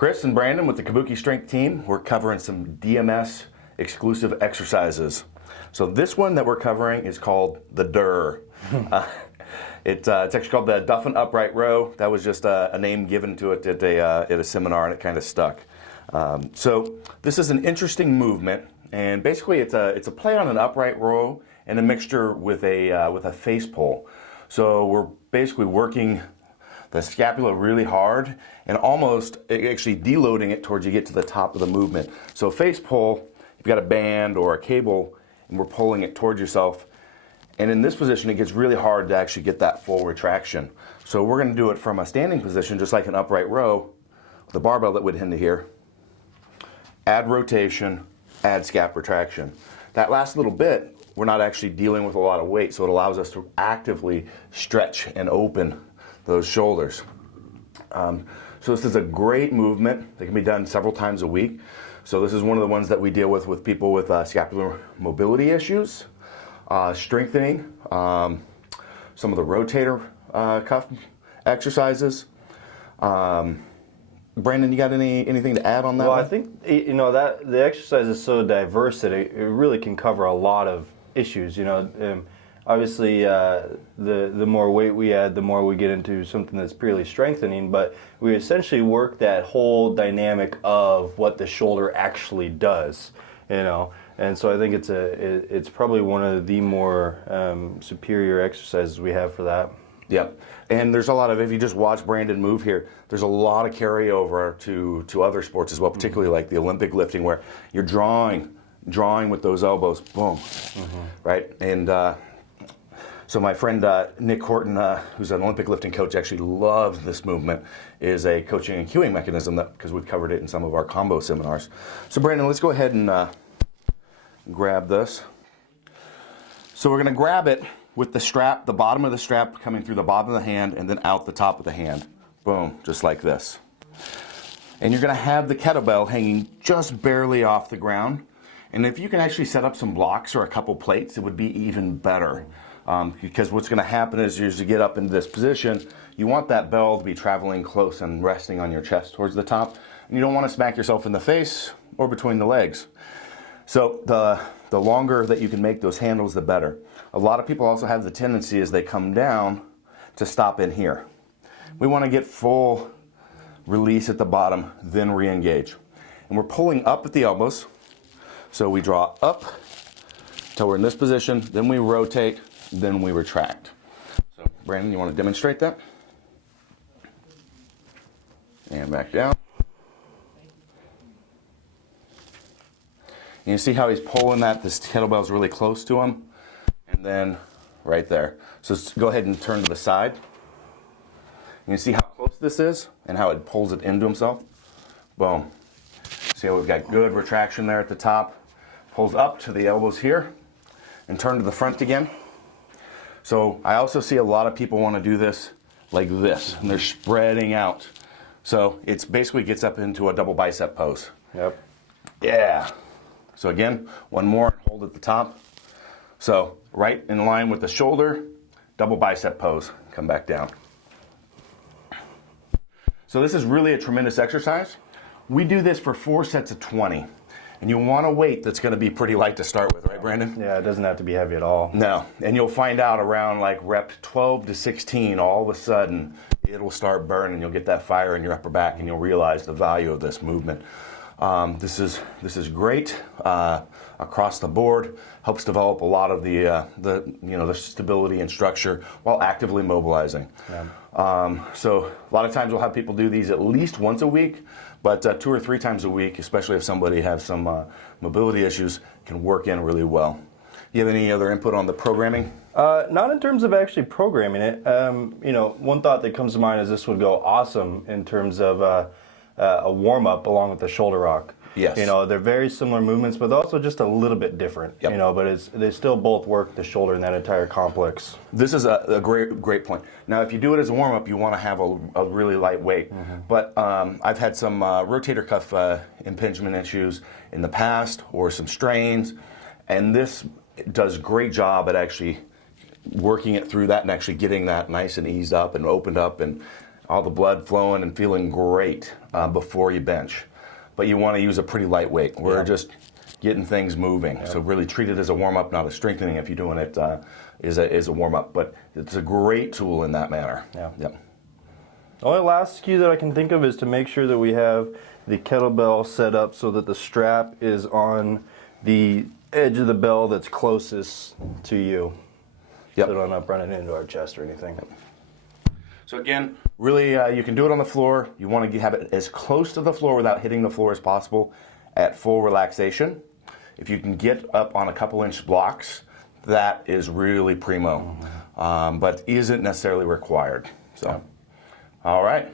Chris and Brandon with the Kabuki Strength team. We're covering some DMS exclusive exercises. So this one that we're covering is called the DUR. It's actually called the DuffinUprightRow. That was just a name given to it at a seminar, and it kind of stuck. So this is an interesting movement, and basically it's a play on an upright row and a mixture with a face pull. So we're basically working the scapula really hard and almost actually deloading it towards you get to the top of the movement. So face pull, you've got a band or a cable and we're pulling it towards yourself. And in this position, it gets really hard to actually get that full retraction. So we're gonna do it from a standing position, just like an upright row, with a barbell that would end to here. Add rotation, add scap retraction. That last little bit, we're not actually dealing with a lot of weight, so it allows us to actively stretch and open those shoulders. So this is a great movement that can be done several times a week. So this is one of the ones that we deal with people with scapular mobility issues, strengthening, some of the rotator cuff exercises. Brandon, you got anything to add on that? Well, one? I think that the exercise is so diverse that it really can cover a lot of issues. Obviously, the more weight we add, the more we get into something that's purely strengthening. But we essentially work that whole dynamic of what the shoulder actually does. And so I think it's probably one of the more superior exercises we have for that. Yep. And there's a lot of, if you just watch Brandon move here, there's a lot of carryover to other sports as well, particularly like the Olympic lifting, where you're drawing with those elbows, boom, right? And so my friend Nick Horton, who's an Olympic lifting coach, actually loves this movement, is a coaching and cueing mechanism because we've covered it in some of our combo seminars. So Brandon, let's go ahead and grab this. So we're gonna grab it with the strap, the bottom of the strap coming through the bottom of the hand and then out the top of the hand. Boom, just like this. And you're gonna have the kettlebell hanging just barely off the ground. And if you can actually set up some blocks or a couple plates, it would be even better. Because what's gonna happen is as you get up into this position, you want that bell to be traveling close and resting on your chest towards the top. And you don't wanna smack yourself in the face or between the legs. So the longer that you can make those handles, the better. A lot of people also have the tendency as they come down to stop in here. We want to get full release at the bottom, then re-engage. And we're pulling up at the elbows. So we draw up till we're in this position, then we rotate, then we retract. So Brandon, you want to demonstrate that? And back down. You see how he's pulling that, this kettlebell's really close to him, and then right there. So go ahead and turn to the side. You see how close this is and how it pulls it into himself? Boom. See how we've got good retraction there at the top. Pulls up to the elbows here and turn to the front again. So I also see a lot of people want to do this like this, and they're spreading out. So it's basically gets up into a double bicep pose. Yep. Yeah. So again, one more, hold at the top. So right in line with the shoulder, double bicep pose, come back down. So this is really a tremendous exercise. We do this for 4 sets of 20. And you want a weight that's gonna be pretty light to start with, right Brandon? Yeah, it doesn't have to be heavy at all. No, and you'll find out around like rep 12 to 16, all of a sudden, it'll start burning. You'll get that fire in your upper back and you'll realize the value of this movement. This is great across the board. Helps develop a lot of the stability and structure while actively mobilizing. Yeah. So a lot of times we'll have people do these at least once a week, but 2 or 3 times a week, especially if somebody has some mobility issues, can work in really well. You have any other input on the programming? Not in terms of actually programming it. One thought that comes to mind is this would go awesome in terms of a warm-up along with the shoulder rock. Yes. They're very similar movements, but also just a little bit different. Yep. But they still both work the shoulder in that entire complex. This is a great point. Now, if you do it as a warm-up, you want to have a really light weight. But I've had some rotator cuff impingement issues in the past, or some strains, and this does a great job at actually working it through that and actually getting that nice and eased up and opened up and all the blood flowing and feeling great before you bench. But you want to use a pretty light weight. We're just getting things moving. Yep. So really treat it as a warm-up, not a strengthening if you're doing it is a warm-up. But it's a great tool in that manner. Yeah. Yep. The only last cue that I can think of is to make sure that we have the kettlebell set up so that the strap is on the edge of the bell that's closest to you. Yep. So don't run it into our chest or anything. Yep. So again, really, you can do it on the floor. You want to have it as close to the floor without hitting the floor as possible at full relaxation. If you can get up on a couple-inch blocks, that is really primo, but isn't necessarily required. So, all right.